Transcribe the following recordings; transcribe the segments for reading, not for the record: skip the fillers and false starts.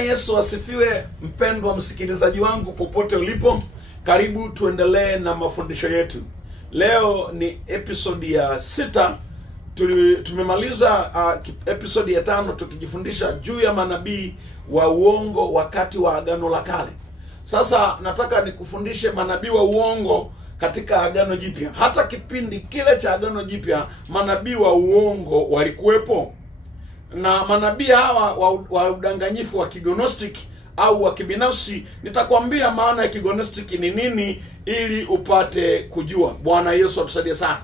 Yesu asifiwe. Mpendwa msikilizaji wangu popote ulipo, karibu tuendelee na mafundisho yetu. Leo ni episodi ya 6. Tumemaliza episodi ya 5 tukijifundisha juu ya manabii wa uongo wakati wa Agano la Kale. Sasa nataka nikufundishe manabii wa uongo katika Agano Jipya. Hata kipindi kile cha Agano Jipya manabii wa uongo walikuwepo. Na manabii hawa wa udanganyifu wa kignostic au wa kibinafsi, nitakwambia maana ya kignostic ni nini ili upate kujua. Bwana Yesu atusaidie sana.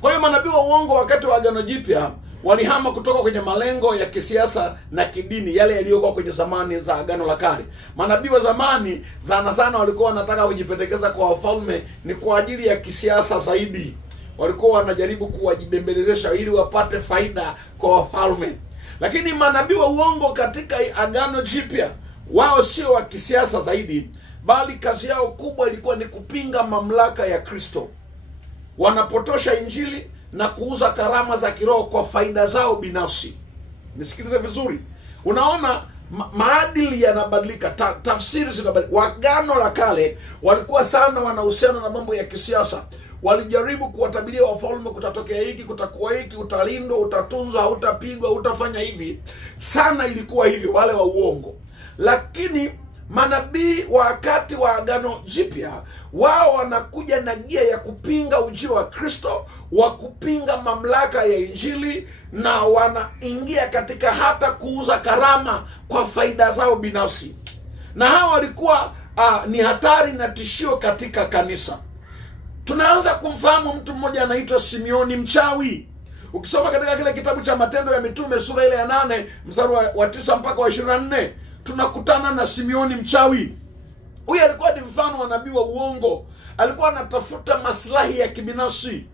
Kwa hiyo manabii wa uongo wakati wa Agano Jipya walihama kutoka kwenye malengo ya kisiasa na kidini yale yaliyokuwa kwenye zamani za Agano la Kale. Manabii wa zamani sana walikuwa wanataka kujipendekeza kwa wafalme, ni kwa ajili ya kisiasa zaidi. Walikuwa wanajaribu kuwajibembelezesha ili wapate faida kwa wafalme. Lakini manabii wa uongo katika Agano Jipya, wao sio wa kisiasa zaidi, bali kazi yao kubwa ilikuwa ni kupinga mamlaka ya Kristo. Wanapotosha Injili na kuuza karama za kiroho kwa faida zao binafsi. Nisikilize vizuri. Unaona maadili yanabadilika, tafsiri zinabadilika. Agano la Kale walikuwa sana wanahusiana na mambo ya kisiasa. Walijaribu kuwatabiria wafalme, kutatokea hiki, kutakuwa hiki, utalindwa, utatunzwa, hautapigwa, utafanya hivi. Sana ilikuwa hivyo wale wa uongo. Lakini manabii wakati wa Agano Jipya, wao wanakuja na gia ya kupinga ujio wa Kristo, wa kupinga mamlaka ya Injili, na wanaingia katika hata kuuza karama kwa faida zao binafsi. Na hawa walikuwa ni hatari na tishio katika kanisa. Tunaanza kumfahamu mtu mmoja anaitwa Simeoni mchawi. Ukisoma katika kile kitabu cha Matendo ya Mitume sura ile ya 8 mstari wa 9 mpaka wa 24, tunakutana na Simeoni mchawi. Huyu alikuwa ni mfano wa nabii wa uongo. Alikuwa anatafuta maslahi ya kibinafsi.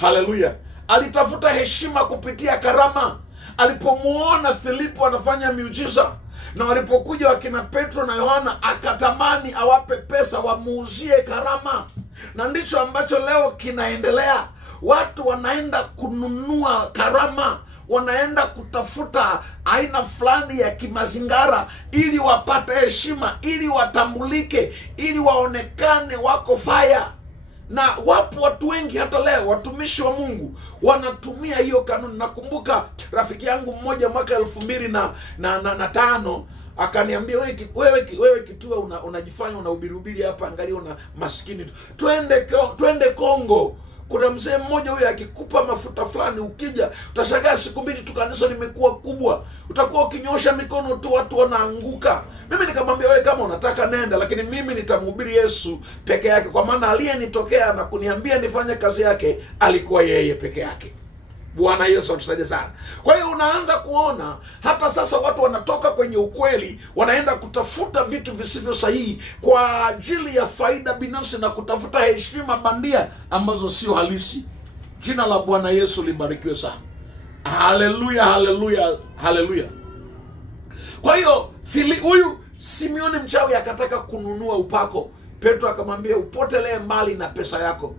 Haleluya. Alitafuta heshima kupitia karama. Alipomuona Filipo anafanya miujiza, na walipokuja wakina Petro na Yohana, akatamani awape pesa wamuuzie karama. Na ndicho ambacho leo kinaendelea. Watu wanaenda kununua karama, wanaenda kutafuta aina fulani ya kimazingara ili wapate heshima, ili watambulike, ili waonekane wako faya. Na wapo watu wengi hata leo, watumishi wa Mungu, wanatumia hiyo kanuni. Nakumbuka rafiki yangu mmoja mwaka 2005 akaniambia, wewe Kitue unajifanya unahubiri hapa, angalia una maskini tu. Twende Kongo. Kuna mzee mmoja huyo akikupa mafuta fulani, ukija utashangaa siku mbili tu kanisa limekuwa kubwa. Utakuwa ukinyosha mikono tu watu wanaanguka. Mimi nikamwambia, wewe kama unataka nenda, lakini mimi nitamhubiri Yesu peke yake, kwa maana aliyenitokea na kuniambia nifanye kazi yake alikuwa yeye peke yake. Bwana Yesu atusaidie sana. Kwa hiyo unaanza kuona hata sasa watu wanatoka kwenye ukweli, wanaenda kutafuta vitu visivyo sahihi kwa ajili ya faida binafsi na kutafuta heshima bandia ambazo sio halisi. Jina la Bwana Yesu libarikiwe sana. Haleluya, haleluya, haleluya. Kwa hiyo huyu Simeoni mchawi akataka kununua upako. Petro akamwambia, upotelee mbali na pesa yako.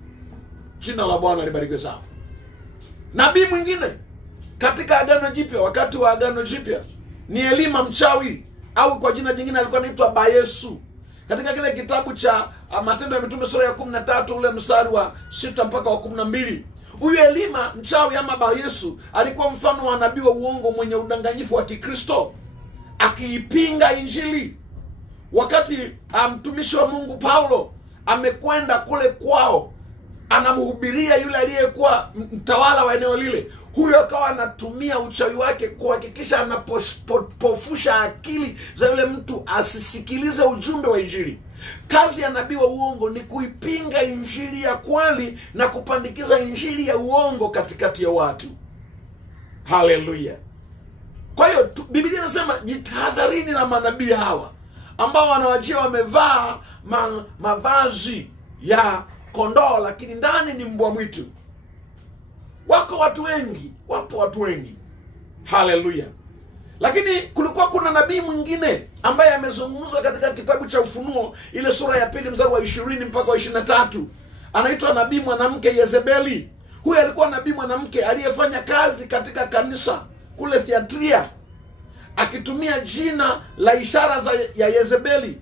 Jina la Bwana libarikiwe sana. Nabii mwingine katika Agano Jipya, wakati wa Agano Jipya, ni Elima mchawi, au kwa jina jingine alikuwa anaitwa Bayesu. Katika kile kitabu cha Matendo ya Mitume sura ya 13 ule mstari wa 6 mpaka wa 12, huyu Elima mchawi ama Bayesu alikuwa mfano wa nabii wa uongo mwenye udanganyifu wa Kikristo, akiipinga Injili. Wakati mtumishi wa Mungu Paulo amekwenda kule kwao, anamhubiria yule aliyekuwa mtawala wa eneo lile, huyo akawa anatumia uchawi wake kuhakikisha anapofusha akili za yule mtu asisikilize ujumbe wa Injili. Kazi ya nabii wa uongo ni kuipinga Injili ya kweli na kupandikiza Injili ya uongo katikati ya watu. Haleluya. Kwa hiyo Biblia inasema jitahadharini na manabii hawa ambao wanawajia wamevaa mavazi ya kondoo lakini ndani ni mbwa mwitu. Wapo watu wengi. Haleluya. Lakini kulikuwa kuna nabii mwingine ambaye amezungumzwa katika kitabu cha Ufunuo ile sura ya 2 mstari wa 20 mpaka wa 23. Anaitwa nabii mwanamke Yezebeli. Huyu alikuwa nabii mwanamke aliyefanya kazi katika kanisa kule Thiatira. akitumia jina la ishara ya Yezebeli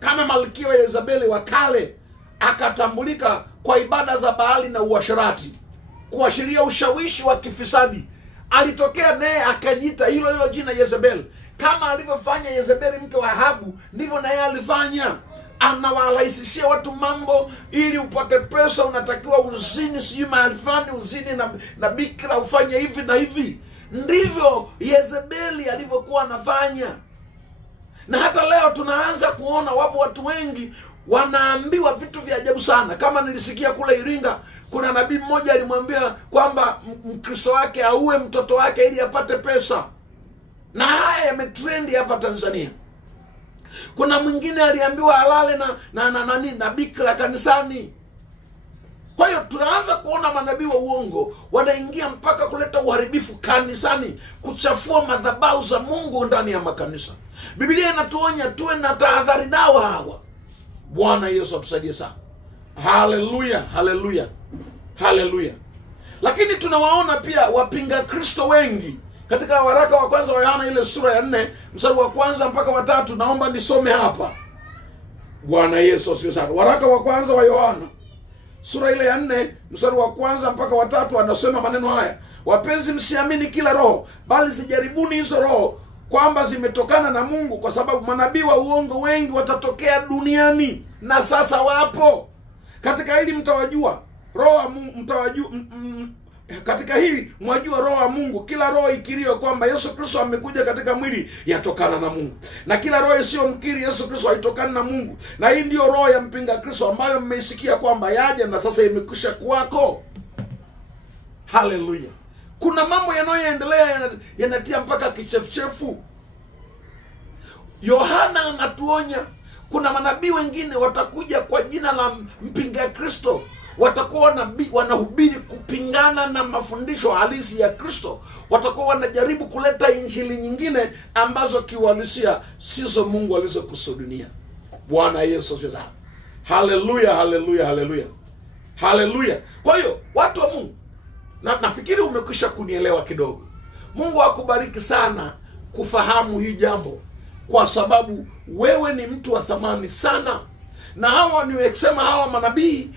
kama malkia wa Yezebeli wa kale, akatambulika kwa ibada za Baali na uasherati, kuashiria ushawishi wa kifisadi. Alitokea naye akajiita hilo jina Yezebeli. Kama alivyofanya Yezebeli mke wa Ahabu, ndivyo naye alifanya. Anawarahisishia watu mambo, ili upate pesa unatakiwa uzini sijui mahali fulani, uzini na bikira, ufanye hivi na hivi. Ndivyo Yezebeli alivyokuwa anafanya. Na hata leo tunaanza kuona wapo watu wengi wanaambiwa vitu vya ajabu sana. Kama nilisikia kule Iringa, kuna nabii mmoja alimwambia kwamba Mkristo wake auwe mtoto wake ili apate pesa. Na haya yametrendi hapa Tanzania. Kuna mwingine aliambiwa alale na bikira kanisani. Kwa hiyo tunaanza kuona manabii wa uongo wanaingia mpaka kuleta uharibifu kanisani, kuchafua madhabahu za Mungu ndani ya makanisa. Biblia inatuonya tuwe na tahadhari nao hawa. Bwana Yesu atusaidie sana. Haleluya, haleluya, haleluya. Lakini tunawaona pia wapinga Kristo wengi. Katika waraka wa kwanza wa Yohana ile sura ya 4 mstari wa 1 mpaka wa 3, naomba nisome hapa. Bwana Yesu asifiwe sana. Waraka wa kwanza wa Yohana sura ile ya 4 mstari wa 1 mpaka wa 3 anasema maneno haya: wapenzi, msiamini kila roho, bali zijaribuni hizo roho kwamba zimetokana na Mungu, kwa sababu manabii wa uongo wengi watatokea duniani, na sasa wapo. Katika hili mtawajua roho wa Mungu, katika hii mwajua roho wa Mungu. Kila roho ikirio kwamba Yesu Kristo amekuja katika mwili yatokana na Mungu, na kila roho isiyomkiri Yesu Kristo haitokani na Mungu. Na hii ndiyo roho ya mpinga Kristo, ambayo mmeisikia kwamba yaje na sasa imekwisha kuwako. Haleluya. Kuna mambo yanayoendelea yanatia mpaka kichefuchefu. Yohana anatuonya kuna manabii wengine watakuja kwa jina la mpinga Kristo, watakuwa wanahubiri kupingana na mafundisho halisi ya Kristo. Watakuwa wanajaribu kuleta injili nyingine ambazo kiuhalisia sizo Mungu alizokusudia. Bwana Yesu asifiwe. Haleluya, haleluya, haleluya, haleluya. Kwa hiyo watu wa Mungu, nafikiri umekwisha kunielewa kidogo. Mungu akubariki sana kufahamu hii jambo, kwa sababu wewe ni mtu wa thamani sana. Na hawa niwekisema hawa manabii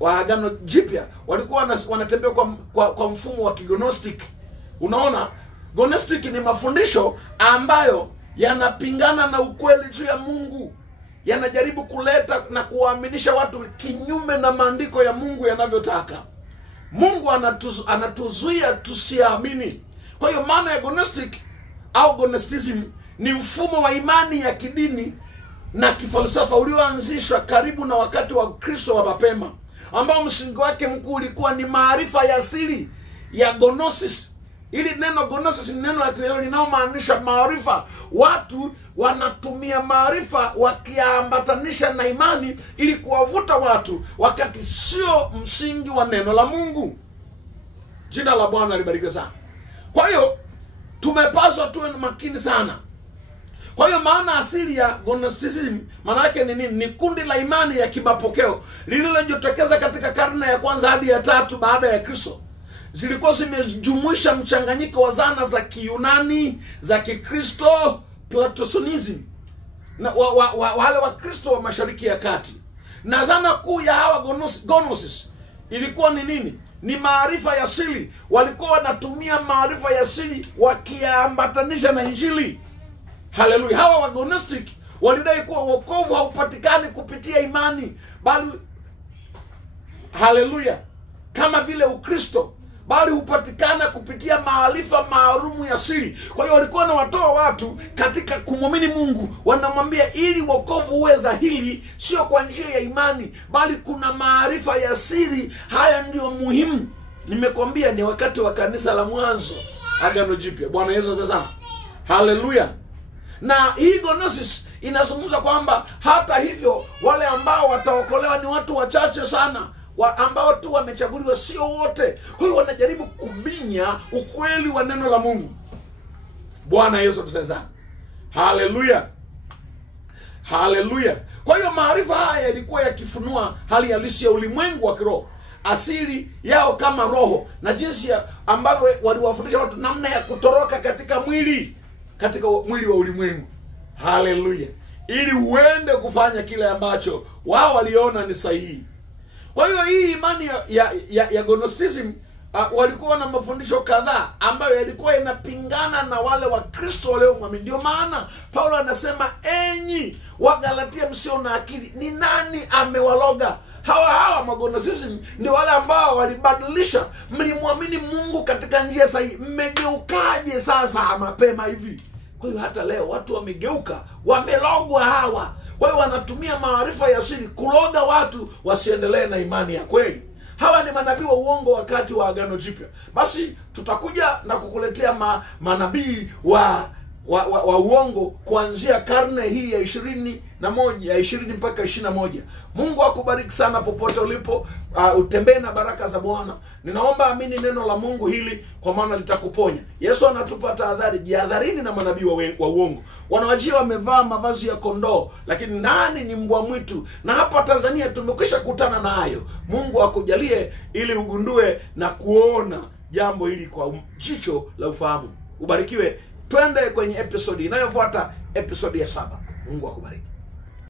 wa Agano Jipya walikuwa wanatembea kwa mfumo wa kignostic. Unaona, gnostic ni mafundisho ambayo yanapingana na ukweli juu ya Mungu. Yanajaribu kuleta na kuwaaminisha watu kinyume na maandiko ya Mungu yanavyotaka. Mungu anatuzuia tusiamini. Kwa hiyo maana ya gnostic au gnosticism ni mfumo wa imani ya kidini na kifalsafa ulioanzishwa karibu na wakati wa Kristo wa mapema, ambao msingi wake mkuu ulikuwa ni maarifa ya asili ya gnosis. Ili neno gnosis ni neno la Kigiriki linalomaanisha maarifa. Watu wanatumia maarifa wakiambatanisha na imani ili kuwavuta watu, wakati sio msingi wa neno la Mungu. Jina la Bwana libarikiwe sana. Kwa hiyo tumepaswa tuwe makini sana. Kwa hiyo maana asili ya gnosticism maana yake ni nini? Ni kundi la imani ya kimapokeo lililojitokeza katika karne ya kwanza hadi ya 3 baada ya Kristo. Zilikuwa zimejumuisha mchanganyiko wa zana za Kiyunani, za Kikristo, Platonism na wale wa Kristo wa Mashariki ya Kati. Na dhana kuu ya hawa gnosis ilikuwa ni nini? Ni maarifa ya asili. Walikuwa wanatumia maarifa ya asili wakiambatanisha na Injili. Haleluya. Hawa wa gnostic walidai kuwa wokovu haupatikani kupitia imani, bali haleluya, kama vile Ukristo, bali hupatikana kupitia maarifa maalumu ya siri. Kwa hiyo walikuwa na watoa watu katika kumwamini Mungu, wanamwambia ili wokovu uwe dhahiri, sio kwa njia ya imani, bali kuna maarifa ya siri. Haya ndio muhimu. Nimekwambia ni wakati wa kanisa la mwanzo, Agano Jipya. Bwana Yesu asifiwe. Haleluya. Na hii gnosis inazungumza kwamba hata hivyo wale ambao wataokolewa ni watu wachache sana, ambao tu wamechaguliwa, sio wote. Kwa hiyo wanajaribu kubinya ukweli wa neno la Mungu. Bwana Yesu asifiwe. Haleluya, haleluya. Kwa hiyo maarifa haya yalikuwa yakifunua hali halisi ya ulimwengu wa kiroho asili yao kama roho, na jinsi ambavyo waliwafundisha watu namna ya kutoroka katika mwili wa ulimwengu. Haleluya! Ili uende kufanya kile ambacho wao waliona ni sahihi. Kwa hiyo hii imani ya Gnosticism walikuwa na mafundisho kadhaa ambayo yalikuwa yanapingana na wale wa Kristo waliomwamini. Ndio maana Paulo anasema, enyi Wagalatia msio na akili, ni nani amewaloga? Hawa Gnosticism ndio wale ambao walibadilisha, mlimwamini Mungu katika njia sahihi, mmegeukaje sasa mapema hivi? Kwa hiyo hata leo watu wamegeuka, wamelogwa hawa. Kwa hiyo wanatumia maarifa ya siri kuloga watu wasiendelee na imani ya kweli. Hawa ni manabii wa uongo wakati wa Agano Jipya. Basi tutakuja na kukuletea manabii wa uongo kuanzia karne hii ya 20 mpaka 21. Mungu akubariki sana popote ulipo. Utembee na baraka za Bwana. Ninaomba amini neno la Mungu hili, kwa maana litakuponya. Yesu anatupa tahadhari, jihadharini na manabii wa uongo. Wanawajia wamevaa mavazi ya kondoo, lakini ndani ni mbwa mwitu. Na hapa Tanzania tumekwisha kutana na hayo. Mungu akujalie ili ugundue na kuona jambo hili kwa jicho la ufahamu. Ubarikiwe. Twende kwenye episodi inayofuata, episodi ya 7. Mungu akubariki.